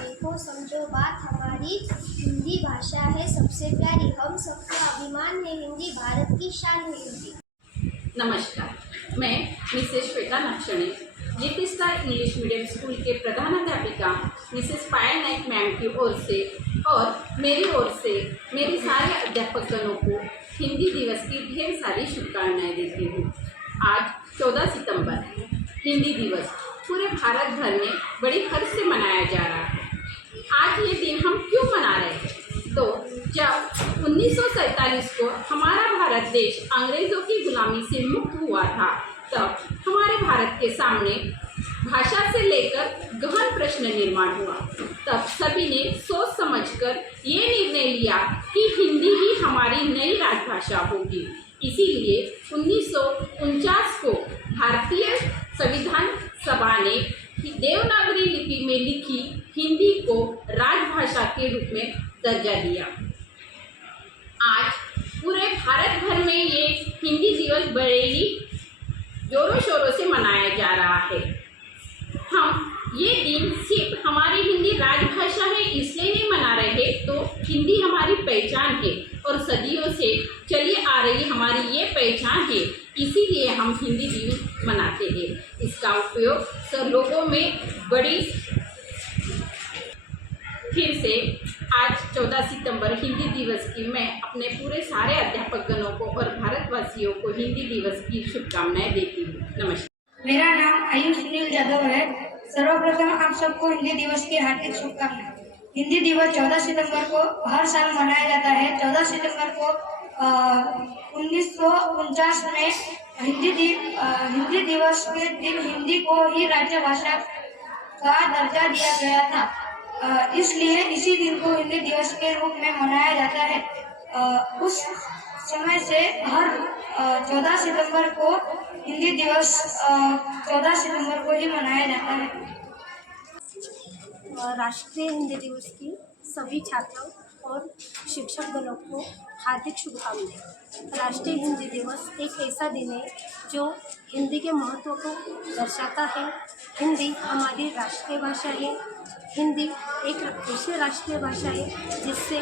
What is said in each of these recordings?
देखो समझो बात हमारी हिंदी भाषा है सबसे प्यारी, हम सबका अभिमान है हिंदी, भारत की शान है हिंदी। नमस्कार, मैं Mrs Shweta Nakshane GP star English medium school के प्रधानाध्यापिका मिसेस पायल नाइक मैम की ओर से और मेरी ओर से मेरे सारे अध्यापकगणों को हिंदी दिवस की ढेर सारी शुभकामनाएं देती हूँ। आज 14 सितंबर हिंदी दिवस पूरे भारत भर में बड़ी हर्ष से मनाया जा रहा है। आज ये दिन हम क्यों मना रहे हैं? तो जब 1947 को हमारा भारत देश अंग्रेज़ों की गुलामी से मुक्त हुआ था, तब हमारे भारत के सामने भाषा से लेकर गहन प्रश्न निर्माण हुआ। तब सभी ने सोच समझकर ये निर्णय लिया कि हिंदी ही हमारी नई राजभाषा होगी। इसीलिए 1949 को भारतीय संविधान सभा ने देवनागरी लिपि में लिखी हिंदी को राजभाषा के रूप में दर्जा दिया। आज पूरे भारत भर में ये हिंदी दिवस बड़े ही जोरों शोरों से मनाया जा रहा है। हम ये दिन सिर्फ हमारी हिंदी राजभाषा है इसलिए नहीं मना रहे, तो हिंदी हमारी पहचान है और सदियों से चली आ रही हमारी ये पहचान है, इसीलिए हम हिंदी दिवस मनाते हैं। इसका उपयोग सब लोगों में बड़ी फिर से आज 14 सितंबर हिंदी दिवस की मैं अपने पूरे सारे अध्यापकगणों को और भारतवासियों को हिंदी दिवस की शुभकामनाएं देती हूँ। नमस्कार। मेरा नाम आयुष सुनील जादव है। सर्वप्रथम आप सबको हिंदी दिवस की हार्दिक शुभकामनाएं। हिंदी दिवस 14 सितंबर को हर साल मनाया जाता है। 14 सितंबर को 1949 में हिंदी दिवस के दिन हिंदी को ही राज्यभाषा का दर्जा दिया गया था, इसलिए इसी दिन को हिंदी दिवस के रूप में मनाया जाता है। उस समय से हर 14 सितंबर को हिंदी दिवस 14 सितंबर को ही मनाया जाता है। राष्ट्रीय हिंदी दिवस की सभी छात्रों और शिक्षक गणों को हार्दिक शुभकामनाएं। राष्ट्रीय हिंदी दिवस एक ऐसा दिन है जो हिंदी के महत्व को दर्शाता है। हिंदी हमारी राष्ट्रीय भाषा है। हिंदी एक ऐसी राष्ट्रीय भाषा है जिससे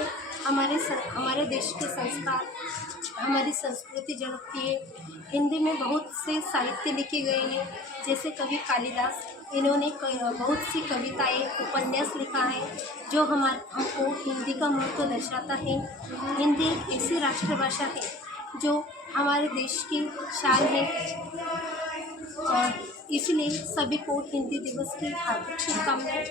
हमारे देश के संस्कार, हमारी संस्कृति झलकती है। हिंदी में बहुत से साहित्य लिखे गए हैं, जैसे कवि कालिदास, इन्होंने बहुत सी कविताएं, उपन्यास लिखा है जो हमको हिंदी का महत्व दर्शाता है। हिंदी एक ऐसी राष्ट्रभाषा है जो हमारे देश की शान है, इसलिए सभी को हिंदी दिवस की हार्दिक शुभकामनाएं।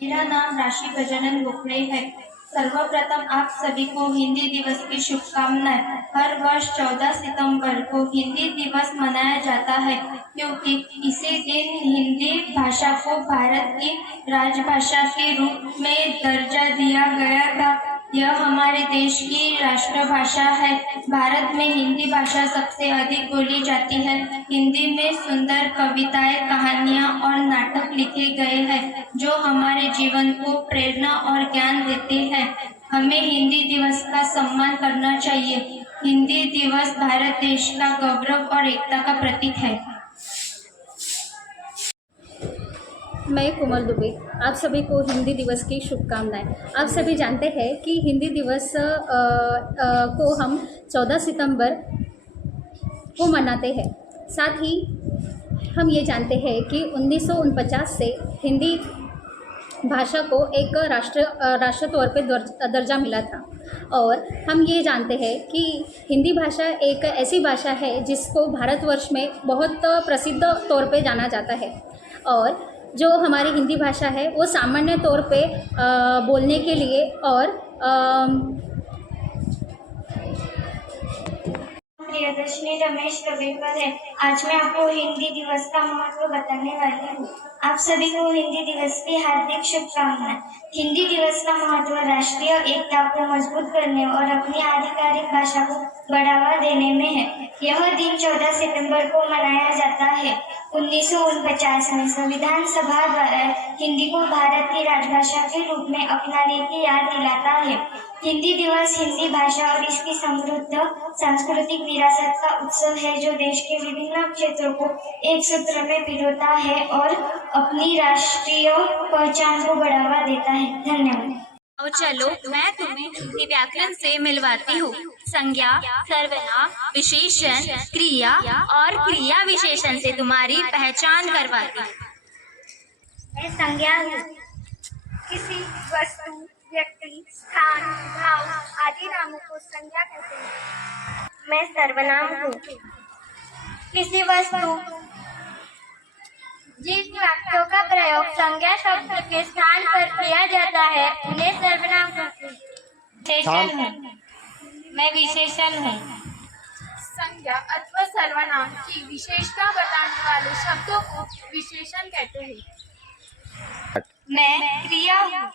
मेरा नाम राशि गजानन गोखले है। सर्वप्रथम आप सभी को हिंदी दिवस की शुभकामनाएं। हर वर्ष 14 सितंबर को हिंदी दिवस मनाया जाता है क्योंकि इसी दिन हिंदी भाषा को भारत की राजभाषा के रूप में दर्जा दिया गया था। यह हमारे देश की राष्ट्रभाषा है। भारत में हिंदी भाषा सबसे अधिक बोली जाती है। हिंदी में सुंदर कविताएं, कहानियां और नाटक लिखे गए हैं जो हमारे जीवन को प्रेरणा और ज्ञान देते हैं। हमें हिंदी दिवस का सम्मान करना चाहिए। हिंदी दिवस भारत देश का गौरव और एकता का प्रतीक है। मैं कोमल दुबे, आप सभी को हिंदी दिवस की शुभकामनाएं। आप सभी जानते हैं कि हिंदी दिवस को हम 14 सितंबर को मनाते हैं। साथ ही हम ये जानते हैं कि 1949 से हिंदी भाषा को एक राष्ट्र तौर पे दर्जा मिला था। और हम ये जानते हैं कि हिंदी भाषा एक ऐसी भाषा है जिसको भारतवर्ष में बहुत प्रसिद्ध तौर पे जाना जाता है। और जो हमारी हिंदी भाषा है वो सामान्य तौर पे बोलने के लिए और प्रियदर्शनी रमेश रवेकर है। आज मैं आपको हिंदी दिवस का महत्व बताने वाली हूँ। आप सभी को हिंदी दिवस की हार्दिक शुभकामनाएं। हिंदी दिवस का महत्व राष्ट्रीय एकता को मजबूत करने और अपनी आधिकारिक भाषा को बढ़ावा देने में है। यह दिन 14 सितंबर को मनाया जाता है। 1949 में संविधान सभा द्वारा हिंदी को भारत की राजभाषा के रूप में अपनाने की याद दिलाता है। हिंदी दिवस हिंदी भाषा और इसकी समृद्ध सांस्कृतिक विरासत का उत्सव है जो देश के विभिन्न क्षेत्रों को एक सूत्र में पिरोता है और अपनी राष्ट्रीय पहचान को बढ़ावा देता है। धन्यवाद। और चलो मैं तुम्हें हिंदी व्याकरण से मिलवाती हूँ। संज्ञा, सर्वनाम, विशेषण, क्रिया और क्रिया विशेषण से तुम्हारी पहचान करवाती हूँ। मैं संज्ञा हूँ। किसी वस्तु, व्यक्ति, स्थान, भाव आदि नामों को संज्ञा कहते हैं। मैं सर्वनाम हूँ। किसी वस्तु, जिस वाक्यों का प्रयोग संज्ञा शब्द के स्थान पर किया जाता है उन्हें सर्वनाम कहते हैं। विशेषण हूँ। मैं विशेषण हूँ। संज्ञा अथवा सर्वनाम की विशेषता बताने वाले शब्दों को विशेषण कहते हैं। मैं क्रिया हूँ।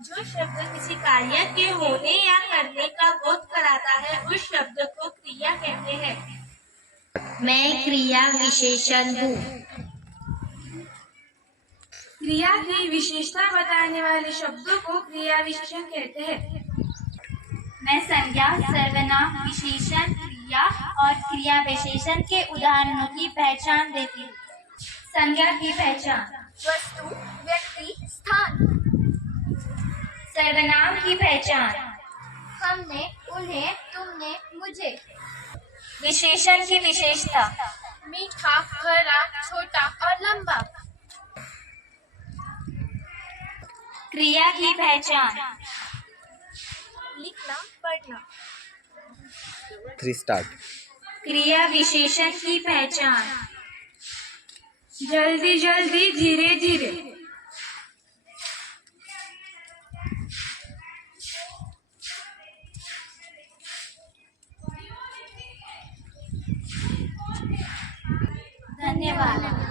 जो शब्द किसी कार्य के होने या करने का बोध कराता है उस शब्द को क्रिया कहते हैं। मैं क्रिया विशेषण हूँ। क्रिया की विशेषता बताने वाले शब्दों को क्रिया विशेषण कहते हैं। मैं संज्ञा, सर्वनाम, विशेषण, क्रिया और क्रिया विशेषण के उदाहरणों की पहचान देती हूँ। संज्ञा की पहचान। वस्तु, व्यक्ति, स्थान। सर्वनाम की पहचान। हमने, उन्हें, तुमने, मुझे। विशेषण की विशेषता। मीठा, हरा, छोटा और लंबा। क्रिया की पहचान। लिखना, पढ़ना। 3 स्टार्ट। क्रिया विशेषण की पहचान। जल्दी जल्दी, धीरे धीरे। धन्यवाद।